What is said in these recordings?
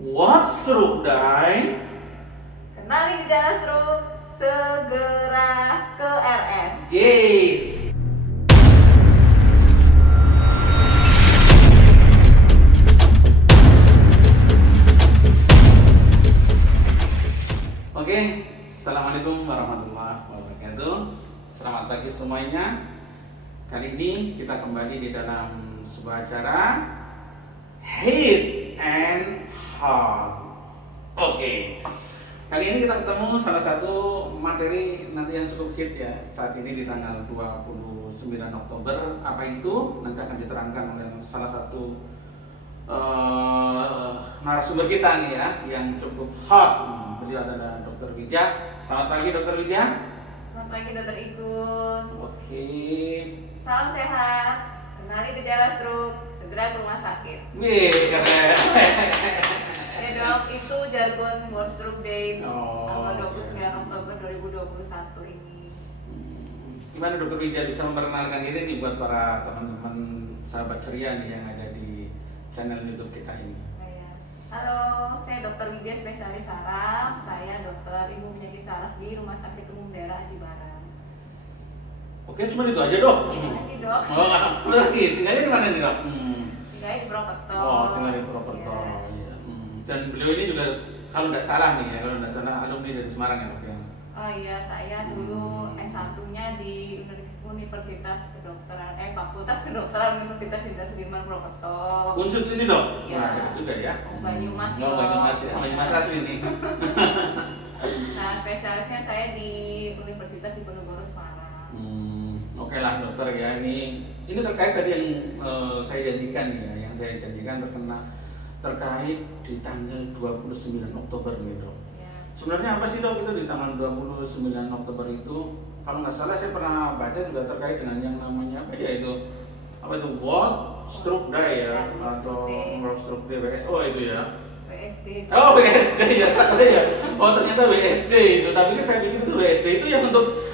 What stroke, Dai? Kenali gejala stroke, segera ke RS. Yes. Oke, assalamualaikum warahmatullahi wabarakatuh. Selamat pagi semuanya. Kali ini kita kembali di dalam sebuah acara Hit and Heart. Oke. Kali ini kita ketemu salah satu materi nanti yang cukup hit ya saat ini di tanggal 29 Oktober. Apa itu? Nanti akan diterangkan oleh salah satu narasumber kita nih ya yang cukup hot. Beliau adalah Dr. Widya. Selamat pagi Dr. Widya. Selamat pagi Dr. Igun. Oke. Salam sehat. Kenali gejala stroke, segera ke rumah sakit. Wih, keren. Ya dok, itu jargon World Stroke Day tanggal 29 ya. Oktober 2021 ini. Gimana Dr. Widya bisa memperkenalkan diri nih buat para teman-teman sahabat ceria nih yang ada di channel YouTube kita ini? Halo, saya Dr. Widya, spesialis saraf. Saya dokter ibu penyakit saraf di Rumah Sakit Umum Daerah Aji Barang. Oke, cuma itu aja dok. Lagi dok. Oh, apa lagi? Tinggalnya di mana nih dok? Tinggalnya di Purwokerto. Oh, tinggal di Purwokerto. Ya. Dan beliau ini juga kalau nggak salah nih ya, kalau nggak salah alumni dari Semarang ya dok ya. Oh iya, saya dulu S1-nya di Universitas Kedokteran, Fakultas Kedokteran Universitas Jenderal Sudirman Purwokerto. Unsur sini dok? Iya. Wah, ada juga ya. Banyumas. Oh, Banyumas ya, Banyumas asli nih. Nah, spesialisnya saya di Universitas Diponegoro Semarang. Oke lah dokter ya, ini terkait tadi yang saya janjikan ya, yang saya janjikan terkait di tanggal 29 Oktober nih dok. Ya. Sebenarnya apa sih dok itu di tanggal 29 Oktober itu? Kalau nggak salah saya pernah baca juga terkait dengan yang namanya apa ya itu World Stroke Day ya, atau World Stroke Day WSO itu ya. WSD. Oh WSD ya salah ya. Oh ternyata WSD itu, tapi saya pikir itu WSD itu yang untuk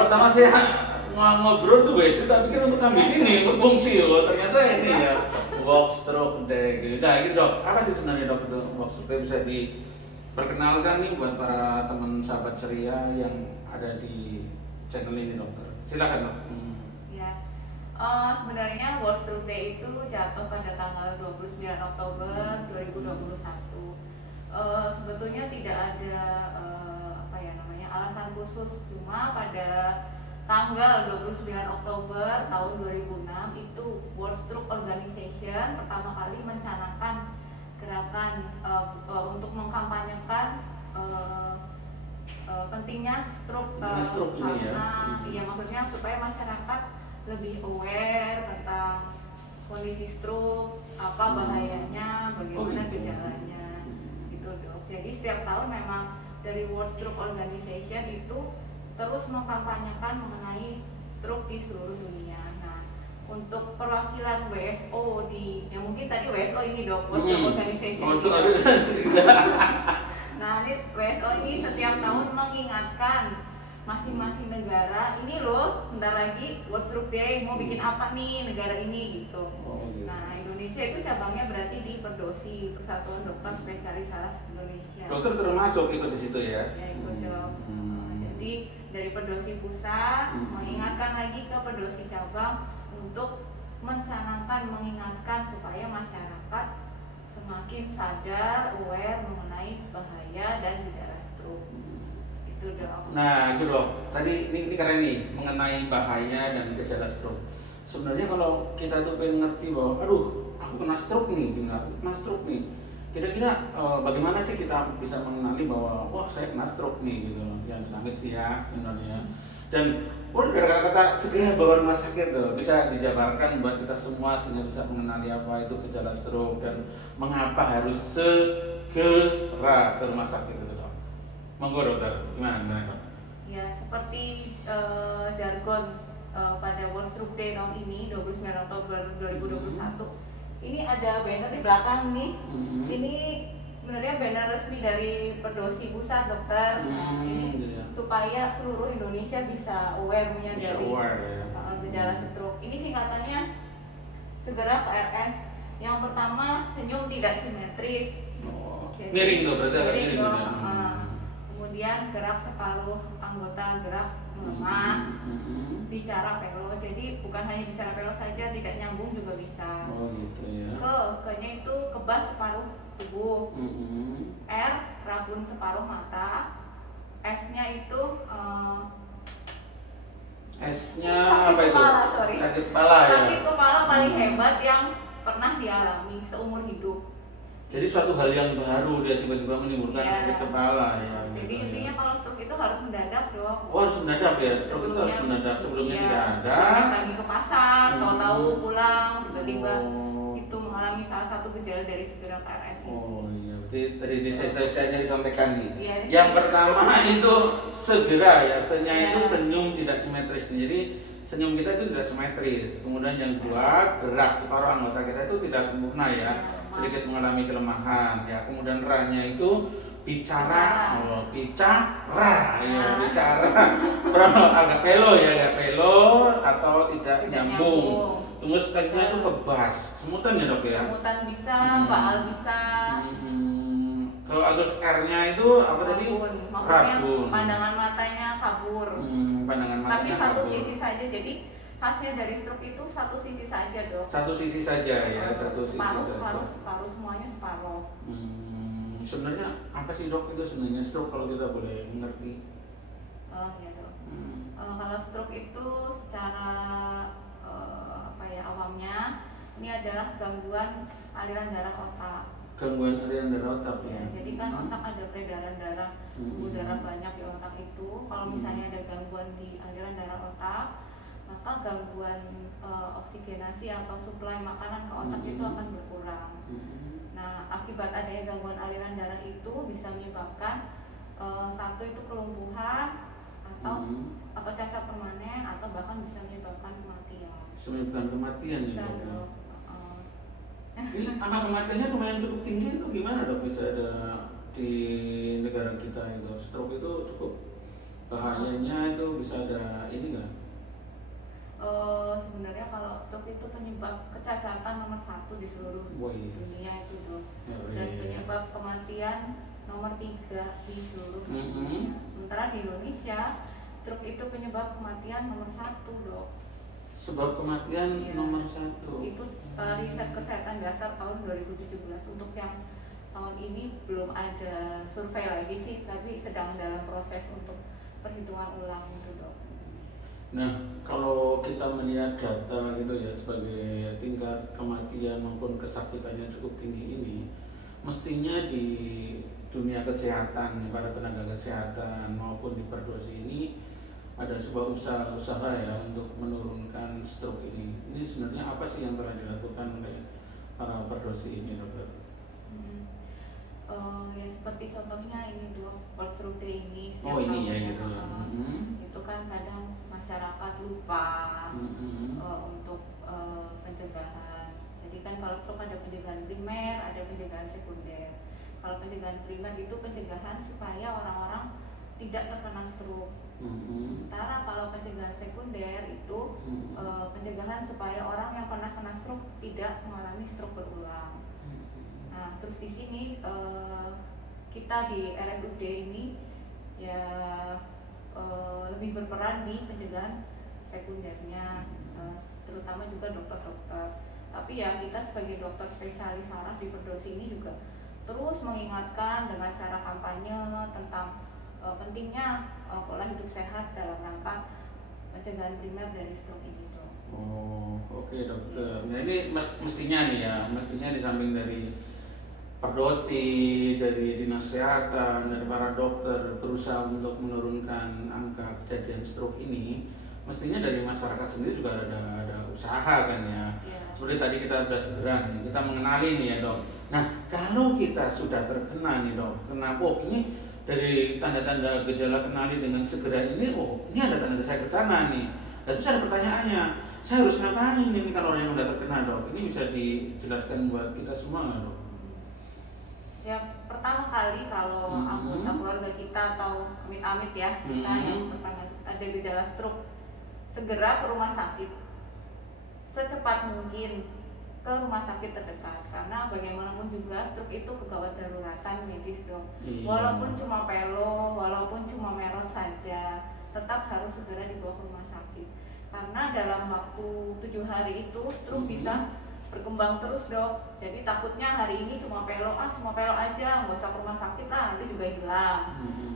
pertama saya ngobrol tuh WSD, tapi pikir untuk kambing ini untuk fungsi loh. Ternyata ini ya World Stroke Day gitu. Nah ini dok, apa sih sebenarnya dok itu World Stroke Day, bisa diperkenalkan nih buat para teman sahabat ceria yang ada di channel ini dokter. Silakan dok. Ya. Sebenarnya World Stroke Day itu jatuh pada tanggal 29 Oktober 2021. Sebetulnya tidak ada alasan khusus, cuma pada tanggal 29 Oktober tahun 2006 itu World Stroke Organization pertama kali mencanangkan gerakan untuk mengkampanyekan pentingnya stroke, ini ya. Karena ya maksudnya supaya masyarakat lebih aware tentang kondisi stroke, apa bahayanya, bagaimana gejalanya, gitu dok. Jadi setiap tahun memang dari World Stroke Organization itu terus mengkampanyekan mengenai stroke di seluruh dunia. Nah, untuk perwakilan WSO yang mungkin tadi WSO ini dok, World Stroke Organization. Nah, ini WSO ini setiap tahun mengingatkan masing-masing negara, ini loh, bentar lagi World Stroke Day mau bikin apa nih negara ini gitu. Nah, Indonesia itu cabangnya berarti di Perdosi, Persatuan Dokter Spesialis Saraf Indonesia. Dokter termasuk itu di situ ya? Ya ikut dok. Jadi dari Perdosi pusat mengingatkan lagi ke Perdosi cabang untuk mengingatkan supaya masyarakat semakin sadar, aware mengenai bahaya dan gejala stroke. Itu dok. Nah itu dok, tadi ini keren nih mengenai bahaya dan gejala stroke. Sebenarnya kalau kita tuh pengen ngerti bahwa, aduh aku kena stroke nih, kira-kira bagaimana sih kita bisa mengenali bahwa wah saya kena stroke nih gitu loh, yang ditangkap sih ya sebenarnya. Dan dari kata-kata segera bawa rumah sakit tuh bisa dijabarkan buat kita semua sehingga bisa mengenali apa itu gejala stroke dan mengapa harus segera ke rumah sakit itu dok. Monggo dokter, gimana dok? Ya seperti jargon pada World Stroke Day tahun ini 29 Oktober 2021 ini ada banner di belakang nih. Ini sebenarnya banner resmi dari Perdosi pusat dokter. Ini supaya seluruh Indonesia bisa aware-nya dari gejala stroke. Ini singkatannya segera ke RS. Yang pertama, senyum tidak simetris. Jadi, miring tuh berarti agak miring dong. ya. Kemudian gerak separuh anggota gerak melemah, bicara pelo. Jadi bukan hanya bicara pelo saja, tidak nyambung juga bisa. Oh gitu ya. Ke-nya itu kebas separuh tubuh. R, rabun separuh mata. S-nya itu S-nya apa itu? kepala, sorry. Sakit kepala ya. Sakit kepala paling hebat yang pernah dialami seumur hidup. Jadi suatu hal yang baru dia tiba-tiba menimbulkan Ya. sakit kepala ya. Jadi gitu, intinya ya. kalau stroke itu harus mendadak dong. Oh harus mendadak ya, stroke itu harus mendadak. Sebelumnya iya, tidak ada. sebelumnya lagi ke pasar, tahu-tahu pulang, tiba-tiba Oh. itu mengalami salah satu gejala dari segera KRS ini. Oh iya, berarti tadi saya nyari contekan nih. Iya, di Yang sini. pertama itu segera ya, senya Iya. itu senyum tidak simetris. Jadi senyum kita itu tidak simetris. Kemudian yang kedua, gerak separuh anggota kita itu tidak sempurna ya, sedikit mengalami kelemahan. Ya, kemudian ra-nya itu bicara, bicara, ya bicara, agak pelo ya, agak pelo atau tidak nyambung. Terus tekniknya itu kebas, semutan ya dok ya. Semutan bisa, baal bisa. Kalau terus R-nya itu apa tadi? Maksudnya Rabun. pandangan matanya kabur. Pandangan matanya Tapi satu kabur. sisi saja. Jadi khasnya dari stroke itu satu sisi saja dok. Satu sisi saja ya, satu sisi separuh, saja. separuh, semuanya separuh. Sebenarnya apa sih dok itu sebenarnya stroke kalau kita boleh mengerti? Oh iya dok. Kalau stroke itu secara apa ya awamnya ini adalah gangguan aliran darah otak. Gangguan aliran darah otak ya. Jadi kan otak ada peredaran darah, pembuluh darah banyak di otak itu. Kalau misalnya ada gangguan di aliran darah otak, maka gangguan oksigenasi atau suplai makanan ke otak itu akan berkurang. Nah, akibat adanya gangguan aliran darah itu bisa menyebabkan satu itu kelumpuhan atau cacat permanen atau bahkan bisa menyebabkan kematian. Menyebabkan kematian ya Bisa dok. dok. Ini angka kematiannya lumayan cukup tinggi itu gimana dok bisa ada di negara kita itu stroke itu cukup bahayanya itu bisa ada ini nggak? Sebenarnya kalau stroke itu penyebab kecacatan nomor 1 di seluruh dunia itu dok. Dan penyebab kematian nomor 3 di seluruh dunia. Sementara di Indonesia stroke itu penyebab kematian nomor 1 dok. Sebab kematian nomor 1 itu riset kesehatan dasar tahun 2017. Untuk yang tahun ini belum ada survei lagi sih, tapi sedang dalam proses untuk perhitungan ulang itu dok. Nah, kalau kita melihat data gitu ya sebagai tingkat kematian maupun kesakitannya cukup tinggi ini, mestinya di dunia kesehatan, para tenaga kesehatan maupun di Perdosi ini ada sebuah usaha ya untuk menurunkan stroke ini. Ini sebenarnya apa sih yang telah dilakukan oleh para Perdosi ini, dokter? Ya seperti contohnya ini dok, World Stroke Day ini. Ini ya gitu ya. Itu kan kadang masyarakat lupa untuk pencegahan. Jadi kan kalau stroke ada pencegahan primer, ada pencegahan sekunder. Kalau pencegahan primer itu pencegahan supaya orang-orang tidak terkena stroke. Sementara kalau pencegahan sekunder itu pencegahan supaya orang yang pernah kena stroke tidak mengalami stroke berulang. Nah, terus di sini kita di RSUD ini ya lebih berperan di pencegahan sekundernya, terutama juga dokter-dokter. Tapi ya kita sebagai dokter spesialis saraf di Perdosi ini juga terus mengingatkan dengan cara kampanye tentang pentingnya pola hidup sehat dalam rangka pencegahan primer dari stroke ini. Oke dokter. Nah ini mestinya nih ya, mestinya di samping dari Perdosi, dari dinas kesehatan, dari para dokter berusaha untuk menurunkan angka kejadian stroke ini, mestinya dari masyarakat sendiri juga ada usaha kan ya. Seperti tadi kita sudah segera nih, kita mengenali nih ya dok. Nah kalau kita sudah terkena nih dok, ini dari tanda-tanda gejala kenali dengan segera ini, ini ada tanda saya ke sana nih. Nah terus ada pertanyaannya, saya harus ngapain ini kalau orang yang sudah terkena dok? Ini bisa dijelaskan buat kita semua nggak dok? Ya pertama kali kalau anggota keluarga kita atau amit-amit ya kita yang pertama ada gejala stroke, segera ke rumah sakit secepat mungkin. ke rumah sakit terdekat, karena bagaimanapun juga stroke itu kegawat daruratan medis dong. Walaupun cuma pelo, walaupun cuma merot saja, tetap harus segera dibawa ke rumah sakit, karena dalam waktu 7 hari itu stroke bisa berkembang terus dok. Jadi takutnya hari ini cuma pelo aja, nggak usah ke rumah sakit lah, nanti juga hilang.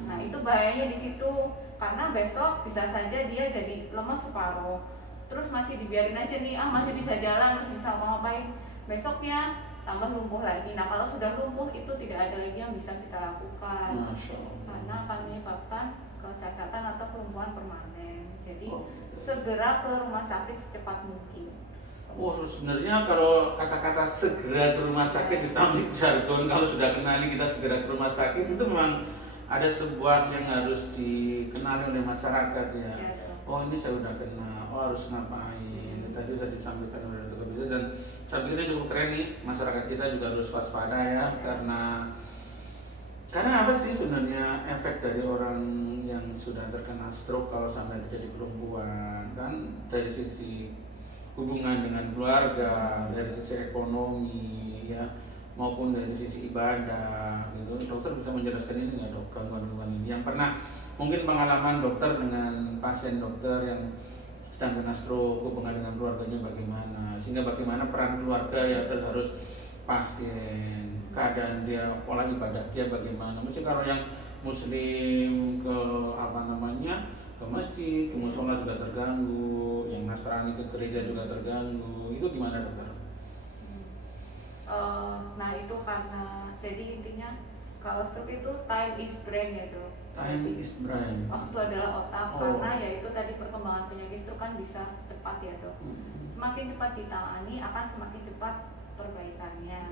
Nah itu bahayanya di situ, karena besok bisa saja dia jadi lemas separuh, terus masih dibiarin aja nih, masih bisa jalan, masih bisa ngapain, besoknya tambah lumpuh lagi. Nah kalau sudah lumpuh itu tidak ada lagi yang bisa kita lakukan, karena akan menyebabkan kecacatan atau kelumpuhan permanen. Jadi segera ke rumah sakit secepat mungkin. Sebenarnya kalau kata-kata segera ke rumah sakit di samping jargon, kalau sudah kenali kita segera ke rumah sakit, itu memang ada sebuah yang harus dikenali oleh masyarakat ya. Oh ini saya udah kena, harus ngapain. Tadi sudah disampaikan oleh Dr. Kabita, dan saya pikir ini cukup keren nih. Masyarakat kita juga harus waspada ya, karena apa sih sebenarnya efek dari orang yang sudah terkena stroke kalau sampai terjadi kelumpuhan? Kan dari sisi hubungan dengan keluarga, dari sisi ekonomi ya, maupun dari sisi ibadah gitu. Dokter bisa menjelaskan ini nggak dok, gangguan-gangguan ini yang pernah mungkin pengalaman dokter dengan pasien dokter yang sedang kena stroke, hubungan dengan keluarganya bagaimana, sehingga bagaimana peran keluarga ya terus pasien, keadaan dia, pola ibadah dia bagaimana. Mesti kalau yang muslim ke ke masjid, ke musola juga terganggu, yang Nasrani ke gereja juga terganggu, itu gimana dokter? Nah itu karena, jadi intinya kalau stroke itu time is brain ya dok. Time is brain. Waktu adalah otak, karena ya itu tadi perkembangan penyakit stroke kan bisa cepat ya dok. Semakin cepat ditangani akan semakin cepat perbaikannya.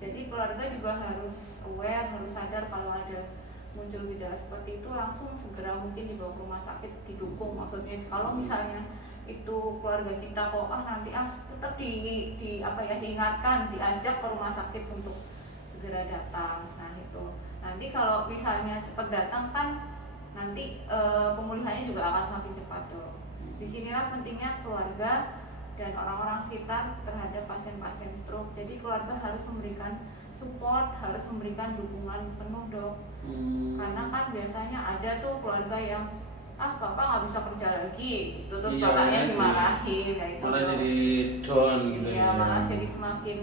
Jadi keluarga juga harus aware, harus sadar kalau ada muncul gejala seperti itu, langsung segera mungkin dibawa ke rumah sakit, didukung. Maksudnya kalau misalnya itu keluarga kita kok nanti tetap diingatkan, diajak ke rumah sakit untuk segera datang. Nah itu nanti kalau misalnya cepat datang kan nanti pemulihannya juga akan semakin cepat dok. Disinilah pentingnya keluarga dan orang-orang sekitar terhadap pasien-pasien stroke. Jadi keluarga harus memberikan support, harus memberikan dukungan penuh dok. Karena kan biasanya ada tuh keluarga yang bapak nggak bisa kerja lagi gitu, terus bapaknya dimarahin, ya itu malah jadi down gitu ya. Malah jadi semakin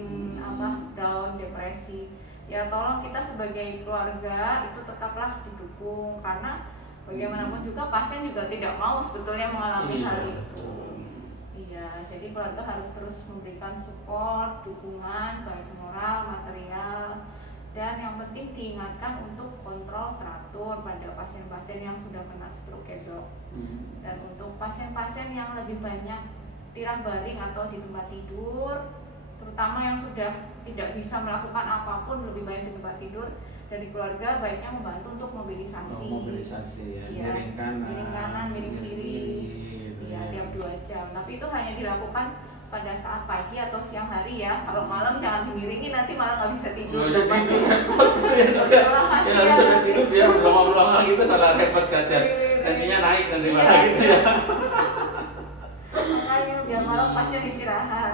down, depresi. Ya tolong kita sebagai keluarga itu tetaplah didukung, karena bagaimanapun juga pasien juga tidak mau sebetulnya mengalami hal itu. Iya, jadi keluarga harus terus memberikan support, dukungan, baik moral, material, dan yang penting diingatkan untuk kontrol teratur pada pasien-pasien yang sudah kena stroke ya dok. Dan untuk pasien-pasien yang lebih banyak tirak baring atau di tempat tidur, terutama yang sudah tidak bisa melakukan apapun, lebih banyak di tempat tidur, dari keluarga baiknya membantu untuk mobilisasi. Mobilisasi ya, miring kanan, miring kiri. Ya, tiap 2 jam. Tapi itu hanya dilakukan pada saat pagi atau siang hari ya. Kalau malam jangan dimiringin, nanti malah nggak bisa tidur. Nggak bisa tidur, repot. Ya nggak bisa tidur, dia berlama-lama gitu, malah repot kacar. Tensinya naik nanti malah gitu ya. Makanya biar malam pasien istirahat.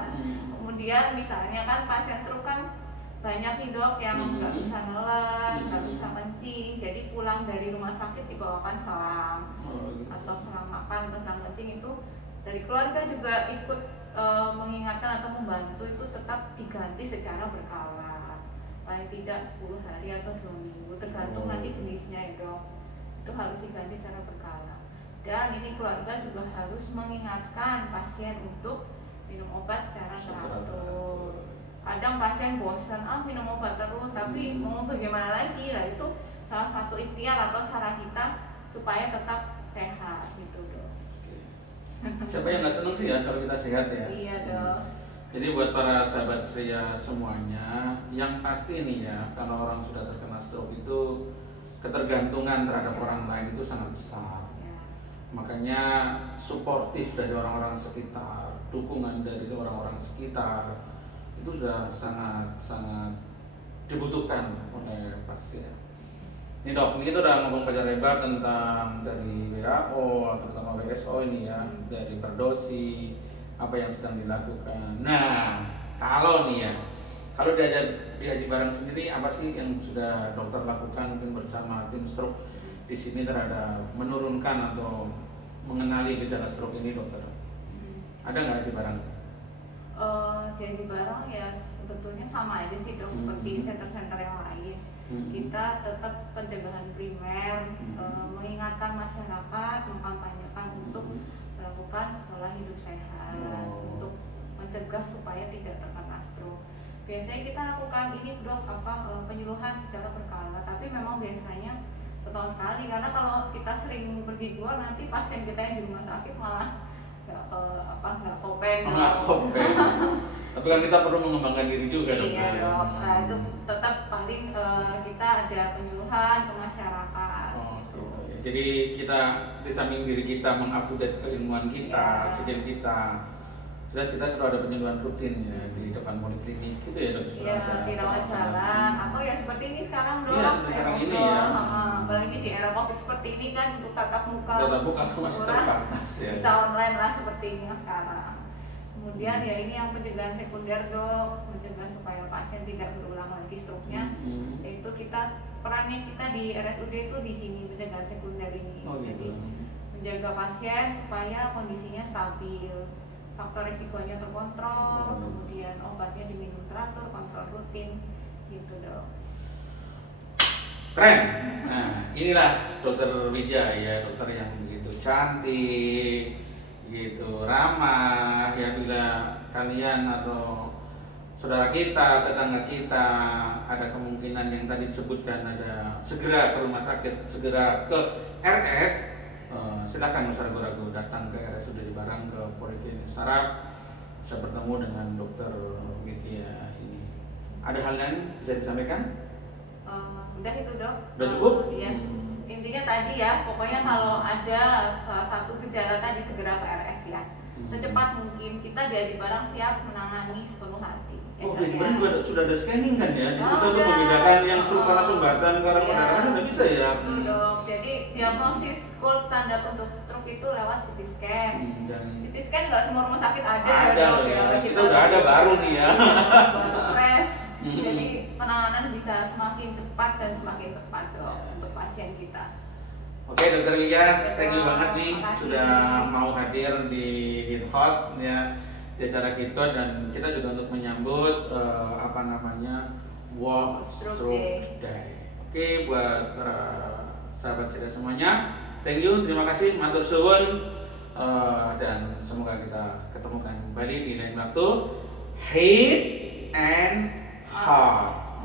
Kemudian misalnya kan pasien stroke kan banyak nih dok yang nggak bisa nelen, nggak bisa kencing, jadi pulang dari rumah sakit dibawakan selang atau selang makan atau selang kencing. Itu dari keluarga juga ikut mengingatkan atau membantu itu tetap diganti secara berkala, paling tidak 10 hari atau 2 minggu tergantung nanti jenisnya ya dok. Itu harus diganti secara berkala. Dan ini keluarga juga harus mengingatkan pasien untuk minum obat secara teratur. Kadang pasien bosan minum obat terus, tapi mau bagaimana lagi lah, itu salah satu ikhtiar atau cara kita supaya tetap sehat gitu dok. Siapa yang nggak seneng sih ya kalau kita sehat ya? Iya dok. Jadi buat para sahabat Sria semuanya, yang pasti nih ya, kalau orang sudah terkena stroke itu ketergantungan terhadap orang lain itu sangat besar. Makanya suportif dari orang-orang sekitar, dukungan dari orang-orang sekitar itu sudah sangat dibutuhkan oleh pasien. Ini dok, ini kita udah ngomong panjang lebar tentang dari WHO, terutama WSO ini ya, dari Perdosi, apa yang sedang dilakukan. Nah, kalau nih ya, kalau di Haji Barang sendiri apa sih yang sudah dokter lakukan mungkin bersama tim stroke di sini terhadap menurunkan atau mengenali gejala stroke ini, dokter? Ada nggak Haji Barang? Di Haji Barang ya sebetulnya sama aja sih dok, seperti center-center yang lain. Kita tetap pencegahan primer, mengingatkan masyarakat, mengkampanyekan untuk melakukan pola hidup sehat, untuk mencegah supaya tidak terkena stroke. Biasanya kita lakukan ini dok, penyuluhan secara berkala, tapi memang biasanya setahun sekali, karena kalau kita sering pergi keluar nanti pasien kita yang di rumah sakit malah nggak kopeng. Tapi kan kita perlu mengembangkan diri juga. Iya dok. Nah itu tetap paling kita ada penyuluhan ke masyarakat. Gitu. Jadi kita di samping diri kita mengupdate keilmuan kita, skill kita. Jelas kita selalu ada penyuluhan rutin ya di depan poliklinik gitu ya dok. Iya, di rawat jalan atau ya seperti ini sekarang dok. Iya, sekarang ini ya. Apalagi di era COVID seperti ini kan untuk tatap muka. Tatap muka masih terbatas ya. Bisa online lah seperti ini sekarang. Kemudian ya ini yang pencegahan sekunder dok, mencegah supaya pasien tidak berulang lagi stroke-nya. Yaitu perannya kita di RSUD itu di sini pencegahan sekunder ini. Jadi menjaga pasien supaya kondisinya stabil, faktor risikonya terkontrol, kemudian obatnya diminum teratur, kontrol rutin, gitu dok. Keren. Nah, inilah Dokter Widya ya, dokter yang begitu cantik, gitu ramah. Ya bila kalian atau saudara kita, tetangga kita ada kemungkinan yang tadi disebutkan, ada segera ke rumah sakit, segera ke RS. Silakan usah ragu-ragu datang ke RSUD Haji Barang, ke Poliklinik Saraf, bisa bertemu dengan Dokter Widya ini. Ada hal lain bisa disampaikan? Udah itu dok. Udah cukup? Iya. Intinya tadi ya, pokoknya kalau ada salah satu gejala tadi segera ke RS ya. Secepat mungkin kita di Haji Barang siap menangani sepenuh hati. Oh, di Haji Barang sudah ada scanning kan ya? Jadi bisa untuk membedakan yang stroke karena sumbatan karena pendarahan udah bisa ya? Betul dok. Jadi diagnosis gold standar untuk stroke itu lewat CT scan. CT scan nggak semua rumah sakit ada dok ya. Kita udah ada baru nih ya. Baru fresh. Jadi penanganan bisa semakin cepat dan semakin tepat dok untuk pasien kita. Oke Dokter Widya, thank you banget nih sudah mau hadir di HitHot ya, di acara HitHot, dan kita juga untuk menyambut World Stroke Day. Oke, buat para sahabat cerdas semuanya, thank you, terima kasih, matur suwun, dan semoga kita ketemu kembali di lain waktu. Hit and Hot.